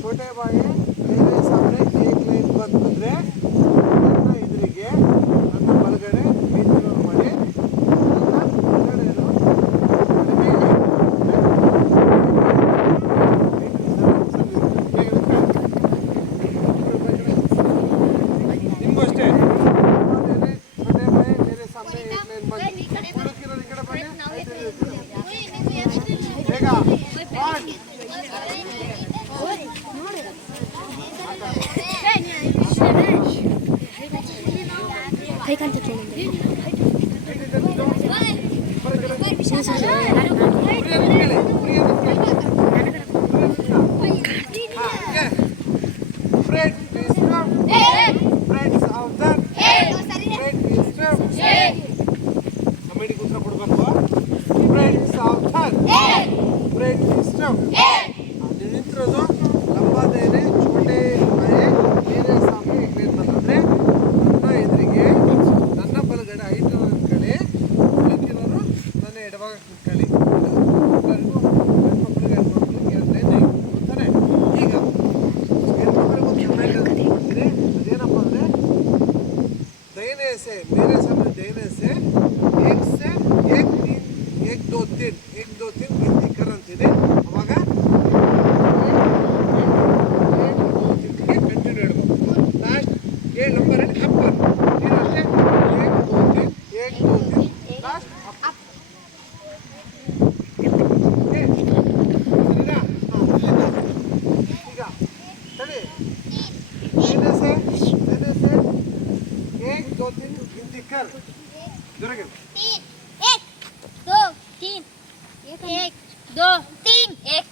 छोटे बाई मेरे सामने एक लाइन ಬಂದ್ರೆ ನನ್ನ ಎದುರಿಗೆ ನನ್ನ ಬಲಗಡೆ ಮೀಟರ್ ಮಾಡಿ ನನ್ನ ಬಲಗಡೆನು ನಿಮಗೂ ಅಷ್ಟೇ छोटे बाई मेरे सामने एक लाइन ಬಂದ್ರೆ ಹುಡುಕಿರೋದು ಈ ಕಡೆ ಬನ್ನಿ ಬೇಗ ಕೈ ಕಾಣ್ತೈತೆ ಕಮೆಂಟ್ಗೆ ಉತ್ತರ ಕೊಡಬೇಕು. ಫ್ರೆಂಡ್ಸ್ ಸಾವಧಾನ್ ನಿಂತಿರೋದು ಲಂಬಾದೇನೆ छोटे ಬಾಯಿ मेरे सामने एक लाइन ಬಂದ್ರೆ ನನ್ನ ಎದುರಿಗೆ ನನ್ನ ಬಲಗಡೆ ಐದು ನಿಂತ್ಕೊಳ್ಳಿ, ಉಳಿದಿರೋರು ನನ್ನ ಎಡಭಾಗ ನಿಂತ್ಕೊಳ್ಳಿ. ಹೆಣ್ಮಕ್ಳಿಗೆ ಎರಡು ಲೈನ್ ಗೊತ್ತಾನೆ. ಈಗ ಹೆಣ್ಮಕ್ಳಿಗೆ ಅದೇನಪ್ಪ ಅಂದರೆ दाहिने से मेरे सामने दाहिने से एक तीन एक दो तीन गिनती कर ಅಂತಿದೆ. ಅವಾಗ ಕಂಟಿನ್ಯೂ ಹೇಳ್ಬೇಕು. ಲಾಸ್ಟ್ 7 ನಂಬರ್ ಅಲ್ಲಿ ಅಪ್ ಏನಂತೆ 1 2 3 ಲಾಸ್ಟ್ ಅಪ್. ಓಕೆ ಸರಿನಾ? ಈಗ ಸರಿ दाहिने से 1 2 3 गिनती कर. जोराಗಿ 1 2 3 1 2 3 1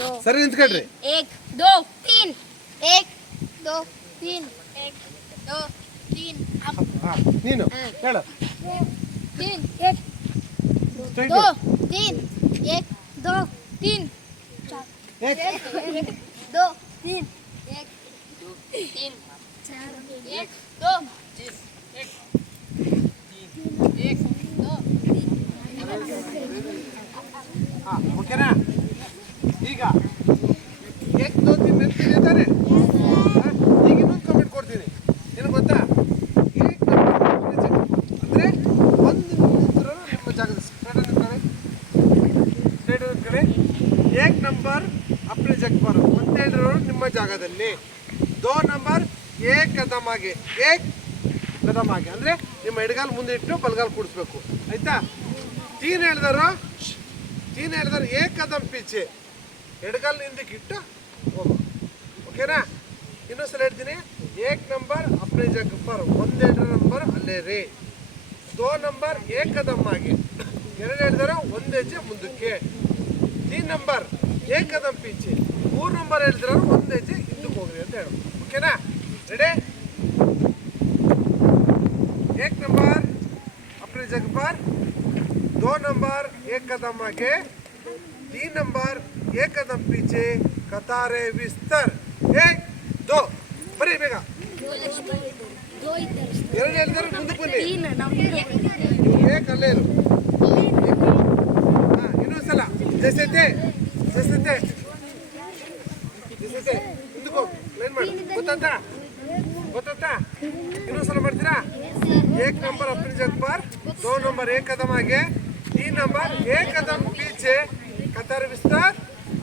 2 ಸರಿ ನಿಂತ್ಕೊಳ್ರಿ. 1 2 3 1 2 3 1 2 3 ಅಪ್ ಹಾ ನೀನು ಹೇಳು. 3 1 2 3 1 2 3 एक 2 3 1 2 3 1 2 ಹಾ ಓಕೆನಾ? ಈಗ 1 2 3 ನೆನಪಿದೆ ತಾನೆ? ಈಗ ಇನ್ನೊಂದು ಕಮೆಂಟ್ ಕೊಡ್ತೀನಿ. ಏನು ಗೊತ್ತಾ? ಅಂದರೆ ಒಂದು ನಿಂತಿರೋರು ನಿಮ್ಮ ಜಾಗದ ಸ್ಟ್ರೇಟ್ ನಿಂತ್ಕೊಳ್ಳಿ. 1 ನಂಬರ್ ಅಪ್ನೆ ಜಗ್ ಬರೋ ಒಂದು ಹೇಳಿರೋರು ನಿಮ್ಮ ಜಾಗದಲ್ಲಿ. 2 ನಂಬರ್ ಏಕ್ ಕದಮ್ ಆಗಿ ಅಂದರೆ ನಿಮ್ಮ ಎಡಗಾಲು ಮುಂದೆ ಇಟ್ಟು ಬಲಗಾಲು ಕೂಡಿಸ್ಬೇಕು. ಆಯ್ತಾ? 3 ಹೇಳಿದಾರು ಏಕ್ ಕದಮ್ ಪೀಚೆ ಎಡಗಾಲು ಹಿಂದಕ್ಕೆ ಇಟ್ಟು ಹೋಗು. ಓಕೆನಾ? ಇನ್ನೊಂದ್ಸಲ ಹೇಳ್ತೀನಿ. 1 ನಂಬರ್ ಅಪ್ನೆ ಜಗ್ ಬರೋ ಒಂದು ನಂಬರ್ ಅಲ್ಲೇ ರೇ. 2 ನಂಬರ್ ಏಕ್ ಕದಮ್ ಆಗಿ 2 ಹೇಳಿದಾರೆ ಒಂದು ಹೆಜ್ಜೆ ಮುಂದಕ್ಕೆ. 3 ನಂಬರ್ ಏಕ್ ಕದಮ್ ಪೀಚೆ 3 ನಂಬರ್ ಹೇಳಿದ್ರೆ ಒಂದು ಹೆಜ್ಜೆ ಹಿಂದಕ್ಕೆ ಹೋಗ್ರಿ ಅಂತ ಹೇಳು. ಓಕೆನಾ? ರೆಡಿ? 1 नंबर अपने जगह पर, 2 नंबर एक कदम आगे, 3 नंबर एक कदम पीछे, कतारे विस्तर 1 2 बरी बेगा 2 ಎರಡು ಹೇಳಿದ್ರೆ ಮುಂದಕ್ಕೆ ಬನ್ನಿ. 3 ನಾವು एक ಅಲ್ಲೇ ಇರು. ಹಾಂ ಇನ್ನೊಂದ್ಸಲ ಜೈಸೆ ತೆ ಮುಂದಕ್ಕೆ ಹೋಗಿ ಲೈನ್ ಮಾಡಿ. ಗೊತ್ತಾಯ್ತಾ? ಇನ್ನೊಂದ್ಸಲ ಮಾಡ್ತೀರಾ? 1 नंबर अपनी जगह पर, 2 नंबर एक कदम आगे, 3 नंबर एक कदम पीछे, कतार विस्तार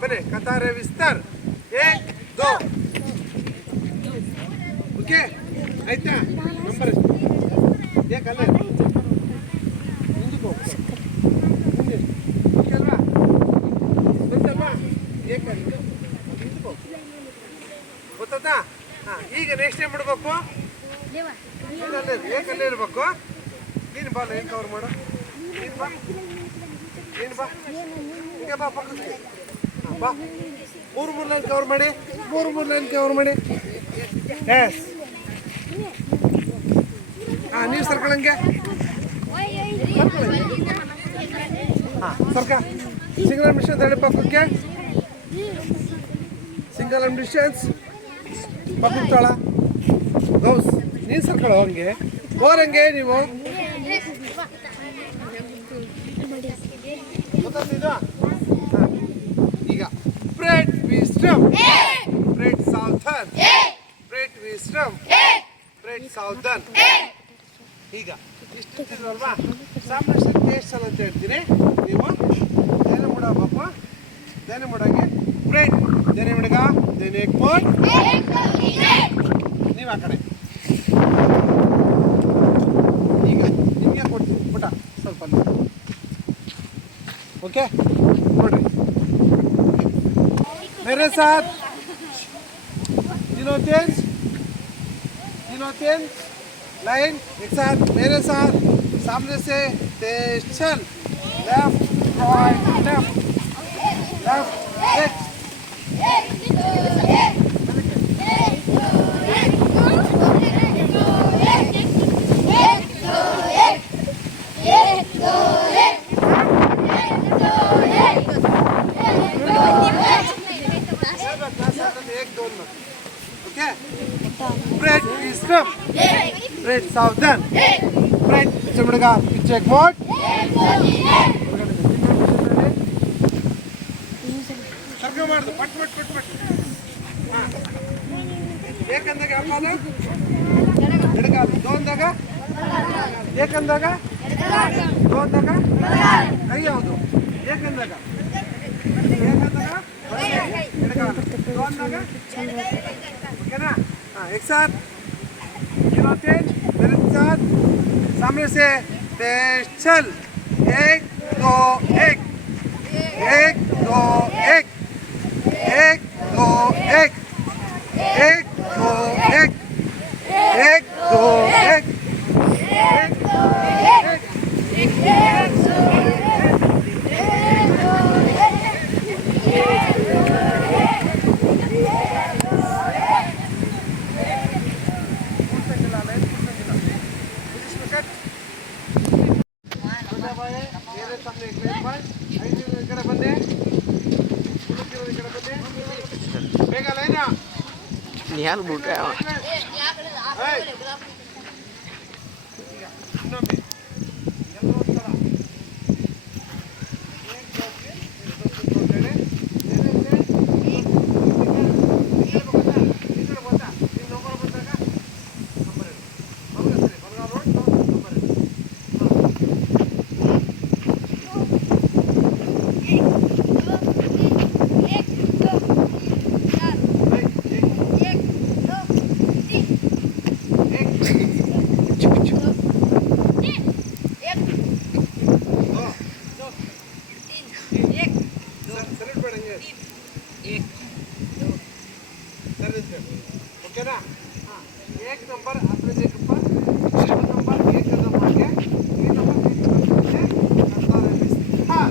बने कतारे विस्तार 1 2 ओके आಯ್ತಾ? ನಂಬರ್ ಏಕ್ ಅಲ್ಲೇ ಮುಂದಕ್ಕೆ ಹೋಗಿ ಓಕೆ ಅಲ್ವಾ? ಗೊತ್ತಲ್ವಾ? ಏಕ್ ಅಲ್ಲೇ ಮುಂದಕ್ಕೆ ಹೋಗಿ ಗೊತ್ತಾಯ್ತಾ? ಹಾಂ ಈಗ ನೆಕ್ಸ್ಟ್ ಏನು ಮಾಡಬೇಕು? ಏಕಲ್ಲೇ ಇರಬೇಕು. ನೀನು ಬಾ ಲೈನ್ ಕವರ್ ಮಾಡು. ನೀನು ಬಾ ಹಿಂಗೆ ಬಾ ಪಕ್ಕಕ್ಕೆ. ಹಾಂ ಬಾ 3 ಲೈನ್ ಕವರ್ ಮಾಡಿ. ಎಸ್ ಹಾಂ ನೀವು ಸರ್ಕೊಳ್ಳಂಗೆ. ಹಾಂ ಸರ್ಕ ಸಿಂಗಲ್ ಮಿಷನ್ ಹೇಳಿ ಪಕ್ಕಕ್ಕೆ. ಸಿಂಗಲ್ ಡಿಸ್ಟೆನ್ಸ್ ಪಕ್ಕಕ್ಕೆ ತೊಳ ಗೌಸ್ ನೀನು ಸರ್ಕೊಳ್ಳೋ ಹಂಗೆ ಹೋರಂಗೆ ನೀವು. ಗೊತ್ತಾಗ್ತಿದ್ವಾ? ಈಗ bread wisdom eastern, great wisdom, great southern. ಈಗ ಇಷ್ಟಿಲ್ವಲ್ವಾ? ಸಾಮ್ರಾಜ್ಯ ದೇಶ ಅಂತ ಹೇಳ್ತೀನಿ. ನೀವು ದೇನೆ ಮುಡ ಬಾಪ, ದೇನೆ ಮುಡಗೆ ಗ್ರೇಟ್, ದೇನೆ ಮುಡಗ, ದೇನೆ ಏಕ್ ಪೋಟ್, ನೀವು ಆ ಕಡೆ. ಈಗ ನಿಮಗೆ ಕೊಡ್ತೀನಿ ಪುಟ ಸ್ವಲ್ಪ. ओके ನೋಡ್ರಿ, मेरे साथ तीनों तीन लाइन एक साथ, मेरे साथ सामने से तेज चल, left right left left left. एक दोन ओके. ब्रेड विस्डम, ब्रेड सावधान, ब्रेड चमड़गा पिछे एक मोट सर्ग मार दो पट पट पट पट. हां एक अंदर क्या पाना ಎಡಗ ದೋ ಅಂದಾಗ ಏಕ್ ಅಂದಾಗ ದೋ ಅಂದಾಗ ಕೈ ಯಾವುದು ಏಕ್ ಅಂದಾಗ ओके ना. हाँ एक साथ तीनों तेज मेरे साथ सामने से तेज चल, एक दो एक, एक दो एक, एक दो एक, एक दो एक, एक दो एक, एक दो एक, मेरे सामने एक लेन बाय ಐದು ಈ ಕಡೆ ಬಂದೆ, ಹುಡುಕಿರೋದು ಈ ಕಡೆ ಬಂದೆ, ಬೇಗ ಲೈನ ನಿಹಾಲ್ ಬಿಟ್ರೆ ಇನ್ನೊಮ್ಮೆ ಎಲ್ಲರೂ ಒಂಥರ ओके ना. हाँ एक नंबर अपने जगह पर, दो नंबर एक कदम आगे, तीन नंबर एक कदम पीछे, करता रहे विस्तार.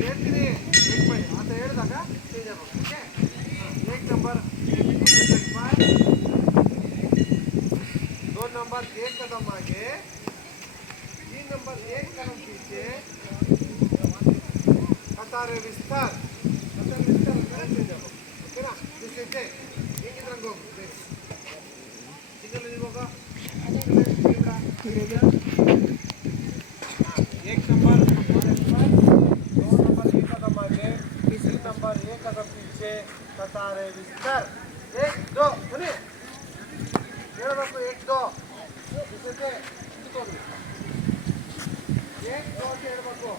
ಹೇಳ್ತೀನಿ ವೇಟ್ ಮಾಡಿ ಅಂತ ಹೇಳಿದಾಗ ಚೇಂಜ್ ಆಗಬೇಕು. ಓಕೆ. एक नंबर अपने जगह पर, दो नंबर एक कदम आगे, तीन नंबर एक कदम पीछे, करता रहे विस्तार. करता रहे विस्तार चेंज ಆಗಬೇಕು. ओके ना. दिस ಹಿಂಗಿದ್ರಂಗೆ ಹೋಗು ಸಿಂಗಲ್ ಇವಾಗ एक नंबर दो नंबर एक कदम आगे, तीन नंबर एक कदम पीछे, कतारे विस्तार. एक दो सुनी ಹೇಳಬೇಕು. एक दो ಜೊತೆ ಇಟ್ಕೊಳ್ಳಿ. एक दो ಅಂತ ಹೇಳಬೇಕು.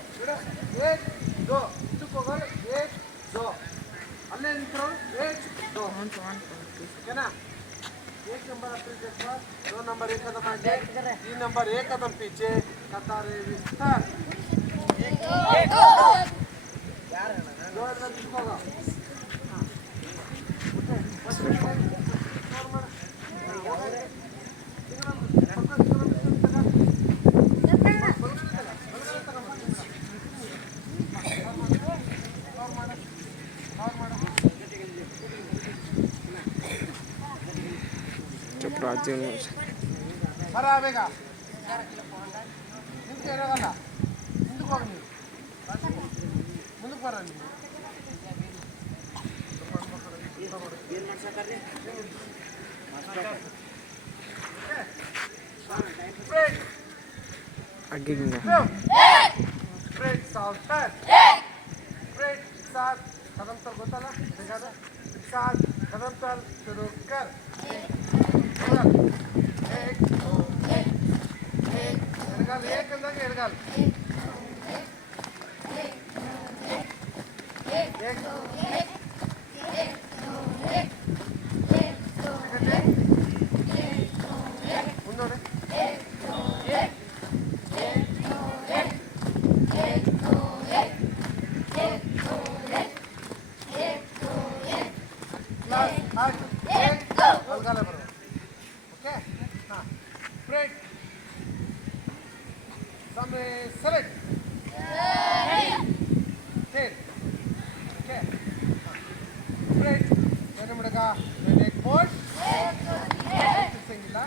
एक दो ಇಟ್ಕೊಳ್ಳಿ. एक दो अल्ले निकलो. एक दो ओके ना. एक नंबर अपने जगह, दो नंबर एक कदम आगे, तीन नंबर एक कदम पीछे, कतारे विस्तार. दो अंदर निकलोगा. ಬರ ಬೇಗ ನಿಂತು ಇರೋಲ್ಲ. ಮುಂದಕ್ಕೆ ಹೋಗಿ ನೀವು ಮುಂದಕ್ಕೆ ಬರ ನೀವು. ब्रेड साउथ ब्रेड साथ कदम तो ಗೊತ್ತಲ್ಲ ಬೇಕಾದ ಸಾಥ್ कदम चाल शुरू कर चल एक दो एडगाल एक अंदाज एडगाल एक मुन्नोड़े बलगाल बरो ओके हाँ ब्रेक सामने सेलेक्ट टेन ओके ब्रेक मैंने मुड़गा मैंने एक मोड सिंगिला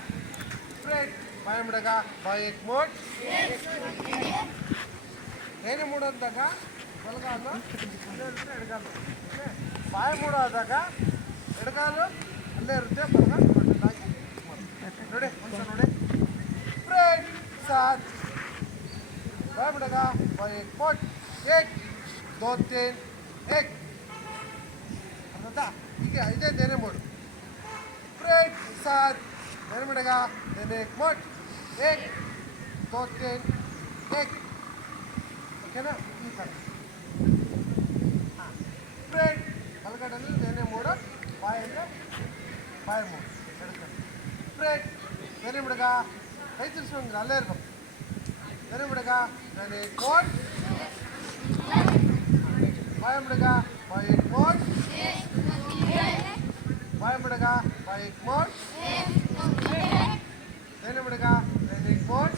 ब्रेक बाय मुड़गा बाय एक मोड मैंने मुड़ंदागा बलगाಲು ಅಲ್ಲೇ ಇರುತ್ತೆ ಎಡಗಾಲು ಓಕೆ ಬಾಯ ಮುಡೋದಾಗ ಎಡಗಾಲು ಅಲ್ಲೇ ಇರುತ್ತೆ ಬಲಗಾಲು ದೊಡ್ಡದಾಗಿ ನೋಡಿ ಒಂದ್ಸಲ ನೋಡಿ ಬ್ರೇಕ್ साथ बाय मुड़गा बाय एक मोड एक दो तीन एक अर्थात ठीक है इधर देने मोड ब्रेक साथ मैंने मुड़गा देने एक मोड एक दो तीन एक ओके ना ಈ ಥರ ಬ್ರೇಕ್ ಬಲಗಡೆಯಲ್ಲಿ ಬೇನೆ ಮೂಡ ಬಾಯಲ್ಲಿ ಬಾಯ್ ಮೂಡ್ ಎಡಗಡೆ ಬ್ರೇಕ್ ಬೇನೆ ಮುಡಗ ಕೈ ತಿರ್ಸ್ಕೊಂಡ್ರೆ ಅಲ್ಲೇ ಇರ್ಬೇಕು ಬೇನೆ ಮುಡಗ ಬೇನೆ ಕೋಡ್ ಬಾಯ್ ಮುಡಗ ಬಾಯ್ ಕೋಡ್ ಬಾಯ್ ಮುಡಗ ಬಾಯ್ ಕೋಡ್ ಬೇನೆ ಮುಡಗ ಬೇನೆ ಕೋಡ್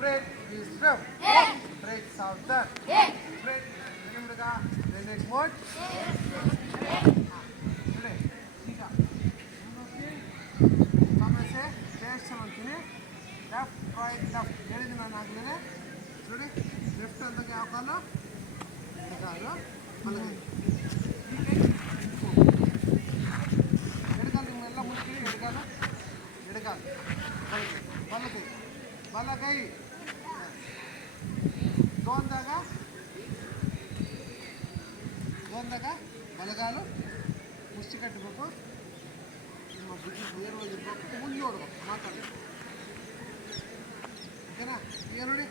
ಬ್ರೇಕ್ ಈಸ್ ಫ್ರಮ್ ಬ್ರೇಕ್ ಸಾವಧಾನ್ ಬ್ರೇಕ್ नेक्स्ट मोड ठीक है सामने से चेस्ट चलती लेफ्ट राइट लेफ्ट ಹೇಳಿದ ನಾನು ಆಗಲೇ ನೋಡಿ ಲೆಫ್ಟ್ ಅಂತ ಯಾವ ಕಾಲ ಎಡಗಾಲು ಬಲಗೈ ಎಡಗಾಲು ನಿಮ್ಮೆಲ್ಲ ಮುಂದೆ ಎಡಗಾಲು ಎಡಗಾಲು ಬಲಗೈ ಬಲಗೈ ದೋಂದಾಗ ಬಂದಾಗ ಬಲಗಾಲು ಮುಷ್ಟಿ ಕಟ್ಟಬೇಕು ನಿಮ್ಮ ಬುದ್ಧಿ ನೇರವಾಗಿರ್ಬೇಕು ಮುಂದೆ ನೋಡ್ಬೇಕು ಮಾತಾಡಬೇಕು ಓಕೆನಾ ಈಗ ನೋಡಿ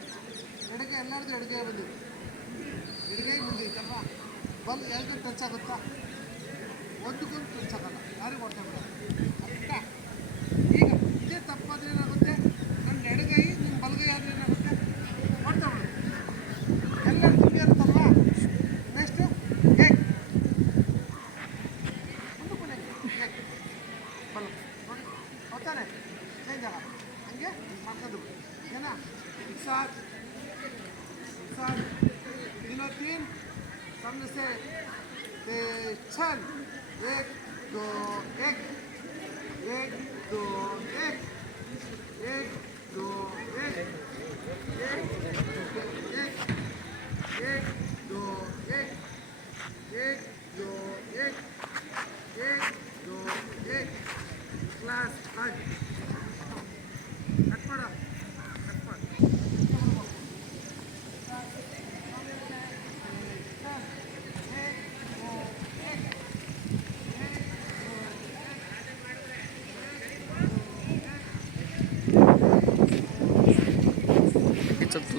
ಎಡಗೈ ಎಲ್ಲರದ್ದು ಎಡಗೈ ಬಂದಿದೆ ಎಡಗೈ ಮುಂದೆ ಐತಲ್ವಾ ಬಲ್ ಎಲ್ಲರೂ ಟಚ್ ಆಗುತ್ತಾ ಒಂದಕ್ಕೊಂದು ಟಚ್ ಆಗಲ್ಲ ಯಾರಿಗೂ ಹೊಟ್ಟೆ ಬಿಡಲ್ಲ ಅರ್ಥ ಈಗ ಇದೇ ತಪ್ಪಾದ್ರೆ ಏನಾಗುತ್ತೆ ನನ್ನ ಎಡಗೈ ನಿಮ್ಮ ಬಲಗೈ ಆದರೆ ಏನಾಗುತ್ತೆ ಹೊಟ್ಟೆ ಬಿಡೋದು ಎಲ್ಲರೂ ತುಂಬಿ ಇರುತ್ತಲ್ವಾ ನೆಕ್ಸ್ಟು होता है चेंज आगा हंगे ಮಾಡ್ಕೊಂಡು ಏನಾ साथ तीनों तीन सामने से चल एक दो एक एक दो एक एक दो एक एक एक एक दो एक एक दो एक एक दो एक क्लास आज कट पड़ा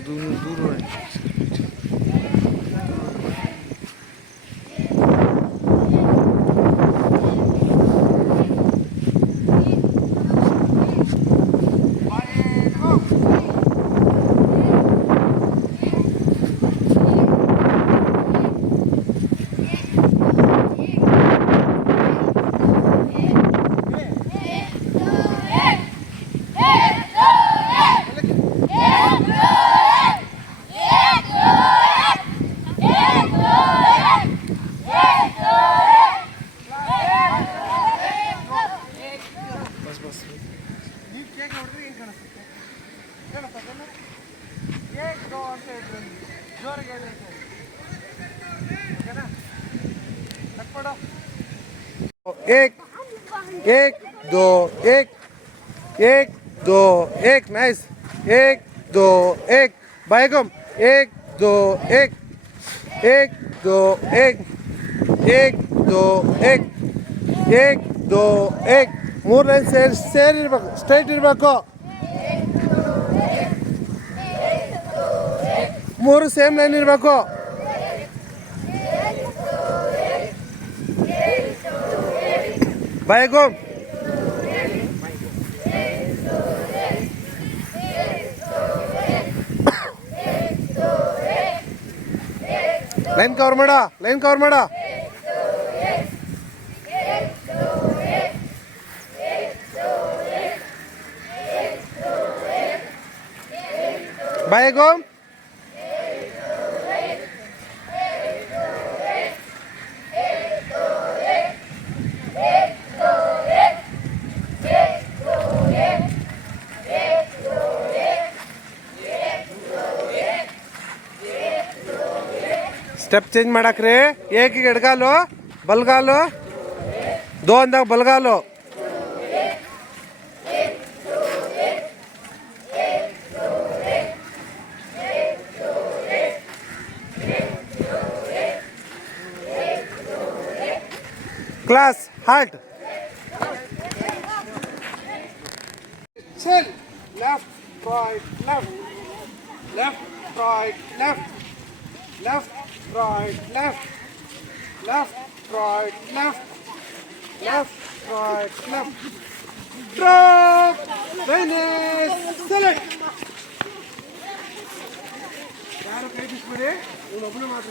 तो दूर है एक एक दो एक दो एक नाइस एक दो एक बायगम एक दो एक दो एक दो एक एक दो एक ಮೂರು ಲೈನ್ ಸೇರಿರ್ಬೇಕು ಸ್ಟ್ರೈಟ್ ಇರಬೇಕು ಮೂರು ಸೇಮ್ ಲೈನ್ ಇರಬೇಕು ಬಾಯಿಗೋ ಲೈನ್ ಕವರ್ ಮಾಡ ಬಾಯಿಗೋ ಸ್ಟೆಪ್ ಚೇಂಜ್ ಮಾಡಕ್ರಿ ಏಕಿಗೆ ಎಡಗಾಲು ಬಲ್ಗಾಲು ದೋ ಅಂದಾಗ ಬಲ್ಗಾಲು क्लास हार्ट चल left right left left right left left right left left right left left right left drop finish select ಯಾರು ಕೈ ಬಿಸ್ಬಿಡಿ ಇವನು ಒಬ್ಬನೇ ಮಾತ್ರ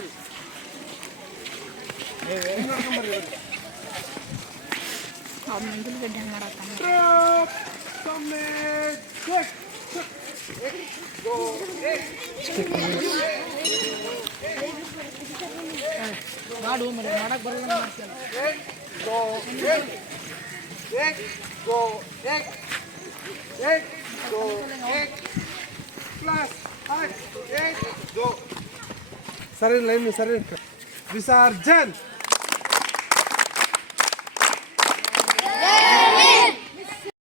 ಡ್ರಾಪ್ ಸಬ್ಮಿಟ್ ಚೆಕ್ ಗೋ ಮಾಡು ಮರೆ ಮಾಡಕ್ ಬರಲ್ಲ ಮಾಡ್ತೀನಿ ಗೋ एक गो एक गो एक क्लास हार्ट एक गो सर लाइन में सर विसर्जन